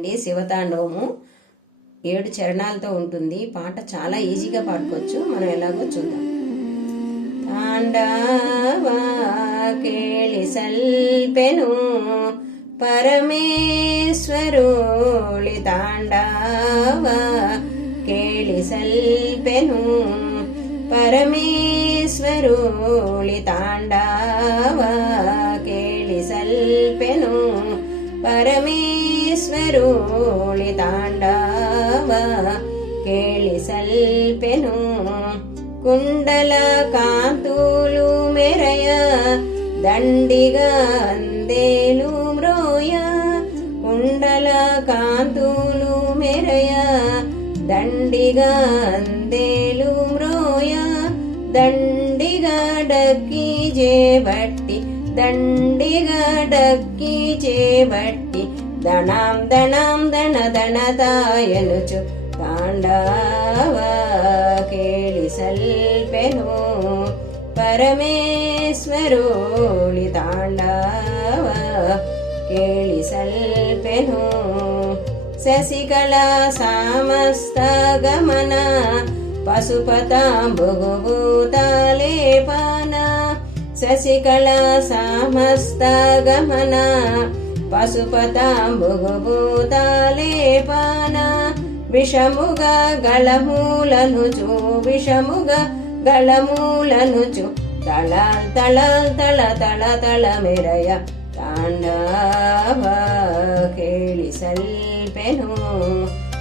అండి శివతాండవము. ఏడు చరణాలతో ఉంటుంది. పాట చాలా ఈజీగా పాడుకోవచ్చు. మనం ఎలాగో చూద్దాం. తాండవా కేళి సల్పెను పరమేశ్వరుళి తాండవా కేళి సల్పెను పరమేశ్వరుళి తాండవా కేళి సల్పెను పరమేశ్వరుళి తాండవ కేళి సల్పెను కుండల కాంతులు మెరయ దండిగా అందేలు మ్రోయ కుండల కాంతులు మెరయ దండిగా అందేలు మ్రోయ దండిగా డక్కి చేబట్టి దండిగా డక్కి చేబట్టి దణాం దణాం దణ దణతాయనుచు తాండవ కేళి సల్పెను పరమేశ్వరోళి తాండవ కేళి సల్పెను శశికళ సమస్త గమన పశుపతాంబుగుతాలేపాన శశికళ సమస్త గమన పశుపతాంబుగుతాలేపాన విషముగా గళమూలను చూ విషముగా గళమూలను చూ తళ తళ తళ తళ తళ మెరయ తాండవ కేళి సల్పెను.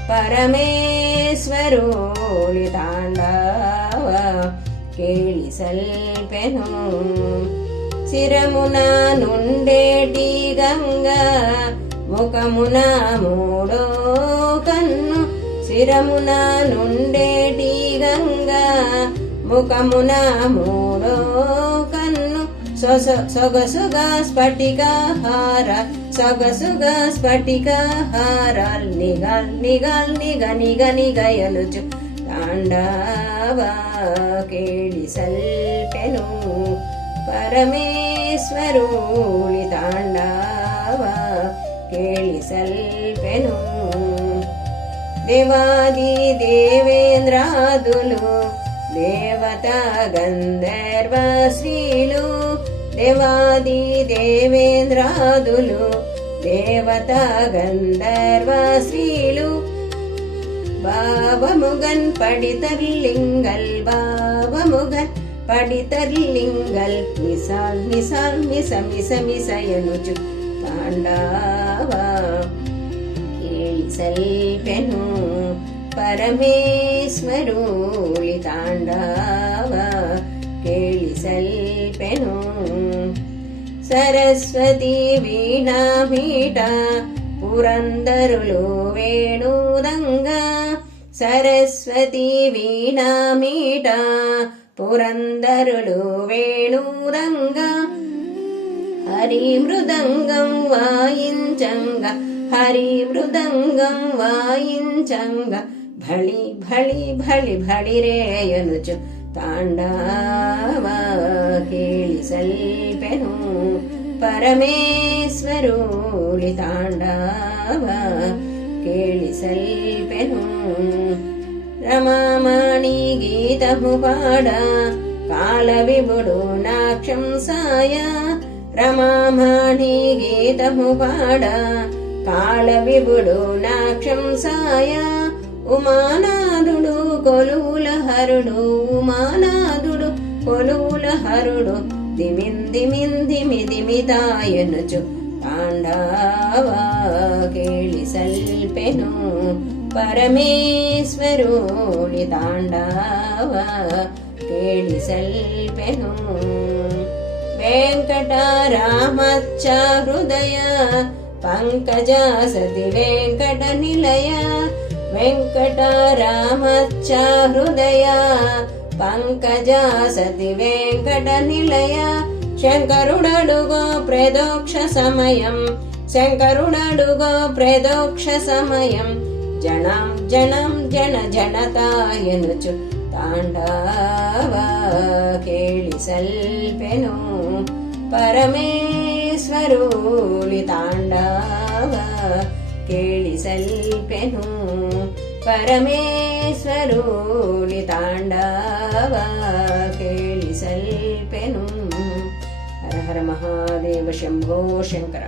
పరమేశ్వరోళి తాండవ కేళి సల్పెను. శిరమున నుండేటి గంగ ముఖమున మూడో కన్ను. శిరమున నుండేటి గంగ ముఖమున మూడో కన్ను. సొగసుగా స్ఫటికాహార సొగసుగా స్ఫటికాహారాల్ నిగల్ నిగల్ నిగ నిగ నిగయలుచు తాండావా కేళి సల్పెను పరమేశ్వరుని తాండవ కేళి సల్పెను దేవాది దేవేంద్రాదులు దేవత గంధర్వ శ్రీలు దేవాది దేవేంద్రాదులు దేవత గంధర్వ శ్రీలు బావముగన్ పడితర్లింగల్ బావముగన్ పడితర్లింగల్ మిసాల్ మిసాల్ మిస మిస మిసయనుచు తాండవ. కేళి సల్పెను పరమేశ్వరులి తాండవ. కేళి సల్పెను సరస్వతి వీణామీట పురందరులు వేణుదంగా. సరస్వతి వీణామీట పురందరుడు వేణూరంగా హరి మృదంగం వాయించంగా హరి మృదంగం వాయించంగా భళి భళి భళి భళిరేయనుచు తాండవ కేళి సల్పెను పరమేశ్వరులి తాండవ కేళి సల్పెను. రమామణి గీతము పాడ. కాల విభుడు నాక్షం సాయ. రమామణి గీతము పాడ. కాల విభుడు నాక్షం సాయ. ఉమానాథుడు కొలువుల హరుడు. ఉమానాథుడు కొలువుల హరుడు. దిమిందిమిందిమి దిమితాయనుచు పాండవ కేళి సల్పెను పరమేశ్వరుడి తాండవ కేళి సల్పెను వెంకటరామచ్చ హృదయ పంకజ సతి వెంకట నిలయ. వెంకటరామచ్చ హృదయ పంకజ సతి వెంకట నిలయ. శంకరుడడుగో ప్రదోక్ష సమయం శంకరుడడుగో ప్రదోక్ష సమయం జనం జనం జన జనతాయనుచు తాండవ కేళి సల్పెను పరమేశ్వరులి తాండవ ಕೇಳಿಸಲ್ಪೆನು ಪರಮೇಶ್ವರೂಲಿ ತಾಂಡವ ಕೇಳಿಸಲ್ಪೆನು ಹರ ಹರ ಮಹಾದೇವ ಶಂಭೋ ಶಂಕರ